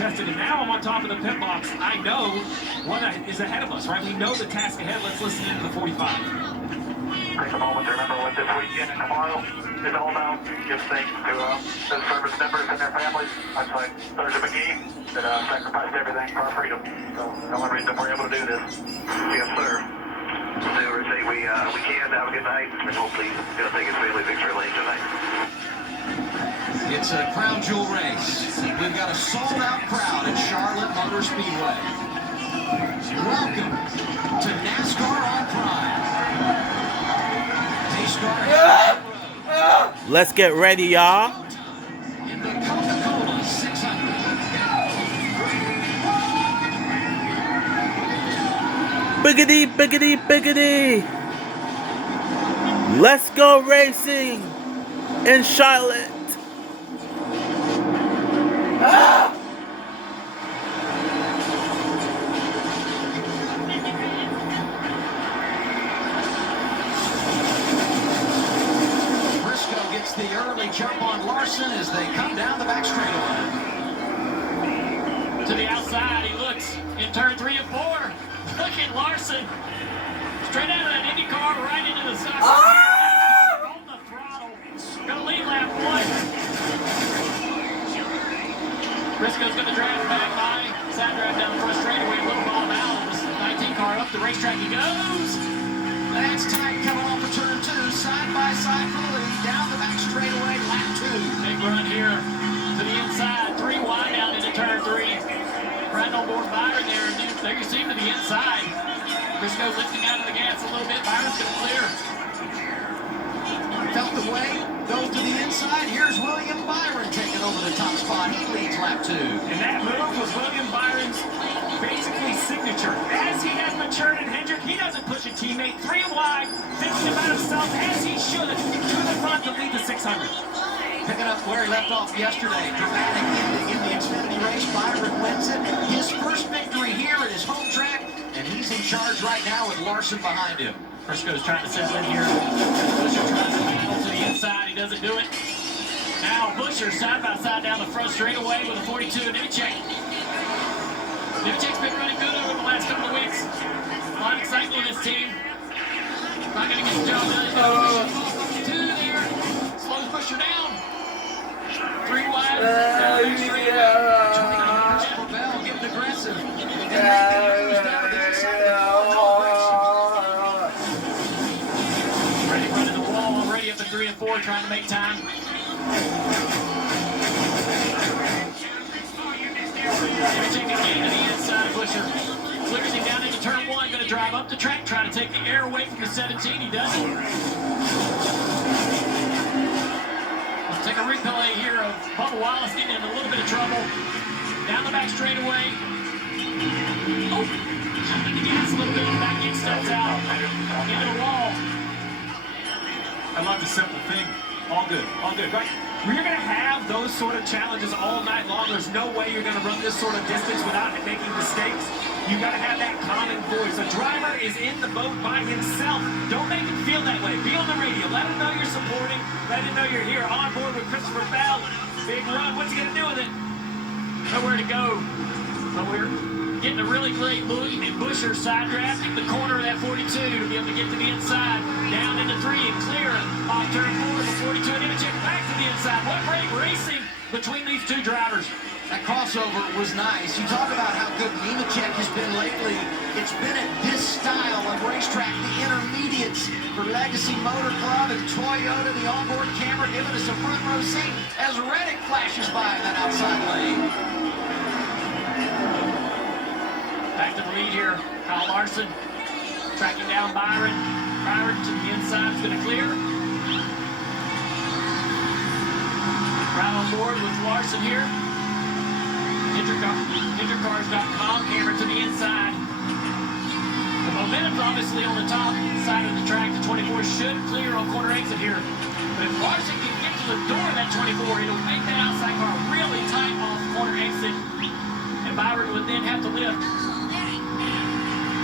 contested, and now I'm on top of the pit box. I know what is ahead of us, right? We know the task ahead. Let's listen into the 45. Take a moment to remember what this weekend and tomorrow is all about. Give thanks to the service members and their families. Much like Sergeant McGee that sacrificed everything for our freedom. So the only reason we're able to do this. Yes, sir. We'll do everything we can. Have a good night. And hopefully it's going to take us family victory lane tonight. It's a crown jewel race. We've got a sold-out crowd at Charlotte Motor Speedway. Welcome to NASCAR on Prime. Let's get ready, y'all. In the Coca-Cola 600. Biggity, biggity, biggity. Let's go racing in Charlotte. The early jump on Larson as they come down the back straightaway. To the outside, he looks in turn 3 and 4. Look at Larson. Straight out of that Indy car, right into the side. On the throttle. Gonna lead lap 1. Briscoe's gonna drive back by. Side drive down the front straightaway, a little ball out. This 19 car up the racetrack he goes. That's tight coming off of turn 2, side by side for the lead, down the back straightaway, lap 2. Big run here to the inside, 3 wide down into turn 3. Right on board Byron there, and there you see him to the inside. Briscoe lifting out of the gas a little bit, Byron's gonna clear. Felt the weight, goes to the inside, here's William Byron taking over the top spot, he leads lap 2. And that move was William Byron's basically signature. As he has matured and Hendrick, he doesn't push a teammate 3 wide, thinking about himself as he should, to the front to lead the 600. Picking up where he left off yesterday, dramatic ending in the Xfinity race. Byron wins it, his first victory here at his home track, and he's in charge right now with Larson behind him. Briscoe's trying to settle in here. Busher tries to battle to the inside, he doesn't do it. Now Busher side by side down the front straightaway with a 42 and Nemechek. Nemechek's been running good over the last couple of weeks. A lot of excitement in this team. Not going to get the job done. 2 there. Slows Busher down. 3 wide. Bell getting aggressive. Ready running the wall already up to 3 and 4, trying to make time. Nemechek again to the inside of Busher. Clears him down into turn 1, going to drive up the track, trying to take the air away from the 17. He doesn't. Let's take a replay here of Bubba Wallace getting in a little bit of trouble. Down the back straightaway. Oh, hit the gas a little bit, back end steps out. Into the wall. I love the simple thing. All good, right? You're going to have those sort of challenges all night long. There's no way you're going to run this sort of distance without making mistakes. You got to have that common voice. A driver is in the boat by himself. Don't make him feel that way. Be on the radio. Let him know you're supporting. Let him know you're here on board with Christopher Bell. Big run. What's he going to do with it? Nowhere to go. So we're getting a really great look at Busher side drafting the corner of that 42 to be able to get to the inside. Down into 3 and clear. Off turn 4 the 42 and Nemechek back to the inside. What great racing between these 2 drivers. That crossover was nice. You talk about how good Nemechek has been lately. It's been at this style of racetrack, the intermediates for Legacy Motor Club and Toyota, the onboard camera giving us a front row seat as Reddick flashes by in that outside lane. Back to the lead here. Kyle Larson tracking down Byron. Byron to the inside is going to clear. Right on board with Larson here. HendrickCars.com, camera to the inside. The momentum's obviously on the top side of the track. The 24 should clear on corner exit here. But if Larson can get to the door of that 24, it'll make that outside car really tight off corner exit. And Byron would then have to lift.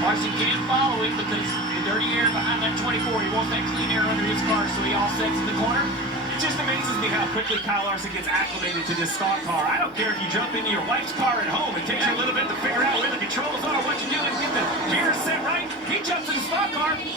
Larson can't follow him because the dirty air behind that 24, he wants that clean air under his car, so he offsets in the corner. It just amazes me how quickly Kyle Larson gets acclimated to this stock car. I don't care if you jump into your wife's car at home. It takes you a little bit to figure out where the controls are, what you're doing, get the gears set right. He jumps in the stock car, 3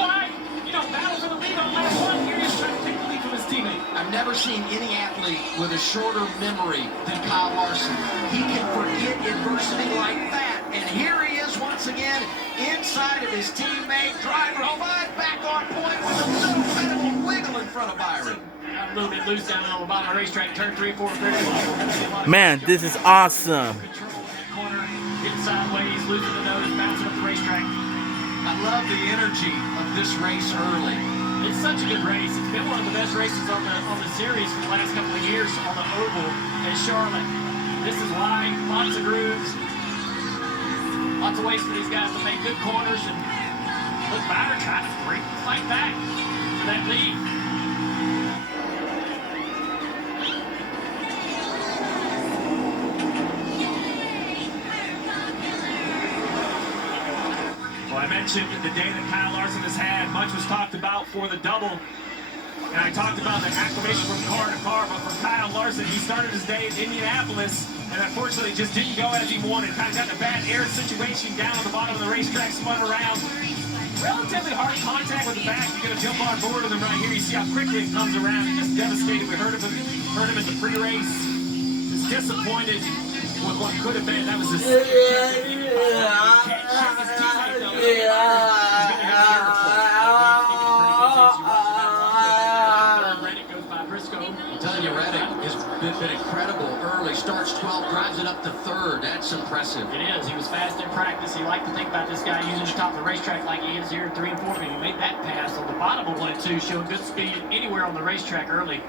wide, battle for the lead on lap 1. Here he's trying to take the lead from his teammate. I've never seen any athlete with a shorter memory than Kyle Larson. He can forget adversity like that. And here he is once again inside of his teammate. Driver 5 back on point with a little bit of a wiggle in front of Byron. Got a little bit loose down on the bottom of the racetrack. Turn 3, 4, very low. Man, this is awesome. Control in that corner, hitting sideways, losing the nose, bouncing up the racetrack. I love the energy of this race early. It's such a good race. It's been one of the best races on the series for the last couple of years on the oval at Charlotte. This is why lots of grooves, lots of ways for these guys to make good corners, and look, Byron trying to break the fight back for that lead. Well, I mentioned the day that Kyle Larson has had, much was talked about for the double. And I talked about the acclimation from car to car, but for Kyle Larson, he started his day in Indianapolis, and unfortunately just didn't go as he wanted. Kind of got in a bad air situation down on the bottom of the racetrack, spun around. Relatively hard contact with the back. You're going to jump on board with him right here. You see how quickly it comes around. He's just devastated. We heard him at the pre-race. Just disappointed with what could have been. That was his second chance to beat the He's going to have a I'm telling you, Reddick has been incredible early. Starts 12, drives it up to 3rd. That's impressive. It is. He was fast in practice. He liked to think about this guy using the top of the racetrack like he is here in 3 and 4. But he made that pass on the bottom of 1 and 2, showing good speed anywhere on the racetrack early.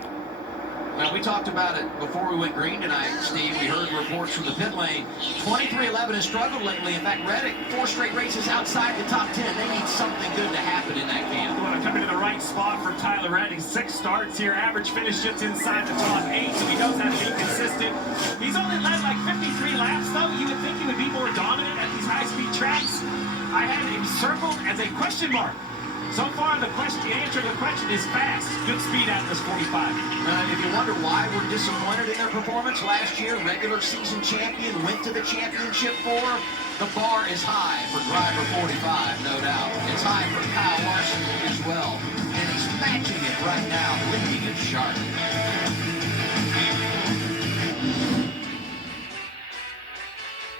Well, we talked about it before we went green tonight, Steve. We heard reports from the pit lane. 23-11 has struggled lately. In fact, Reddick, 4 straight races outside the top 10. They need something good to happen in that camp. We want to come into the right spot for Tyler Reddick. 6 starts here, average finish just inside the top 8, so he knows how to be consistent. He's only led like 53 laps, though. You would think he would be more dominant at these high-speed tracks. I had him circled as a question mark. So far, the answer to the question is fast. Good speed out this 45. If you wonder why we're disappointed in their performance, last year, regular season champion, went to the championship 4. The bar is high for driver 45, no doubt. It's high for Kyle Larson as well. And he's matching it right now, leading at Charlotte.